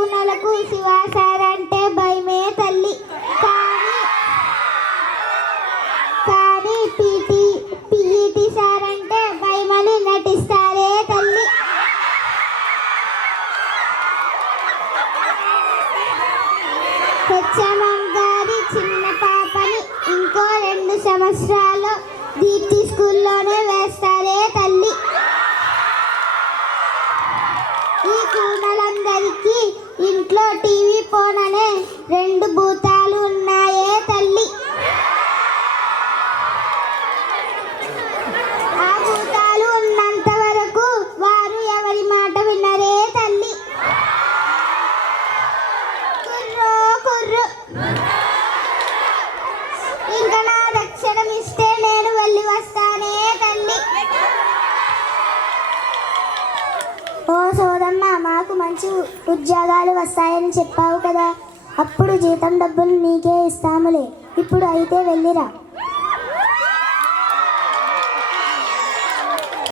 కూనలకు శివాసార్ అంటే భయమే తల్లి. కానీ పీఈటీ సార్ అంటే భయమని నటిస్తారే తల్లి. హెచ్ఎంఎం గారి చిన్న పాపని ఇంకో 2 సంవత్సరాలు దీప్తి స్కూల్లోనే వేస్తారే తల్లి. ఈ కూనలందరికీ ఇంట్లో టీవీ పోననే 2 భూతాలు ఉన్నాయే తల్లి. ఆ భూతాలు ఉన్నంత వరకు వారు ఎవరి మాట వినరే తల్లి. కుర్రో కుర్రు, ఇంకా నా దక్షిణం ఇస్తే నేను వెళ్ళి వస్తానే తల్లి. ఓ సోదమ్మ, మాకు మంచి ఉద్యోగాలు వస్తాయని చెప్పావు కదా, అప్పుడు జీతం డబ్బులు నీకే ఇస్తాములే. ఇప్పుడు అయితే వెళ్ళిరా.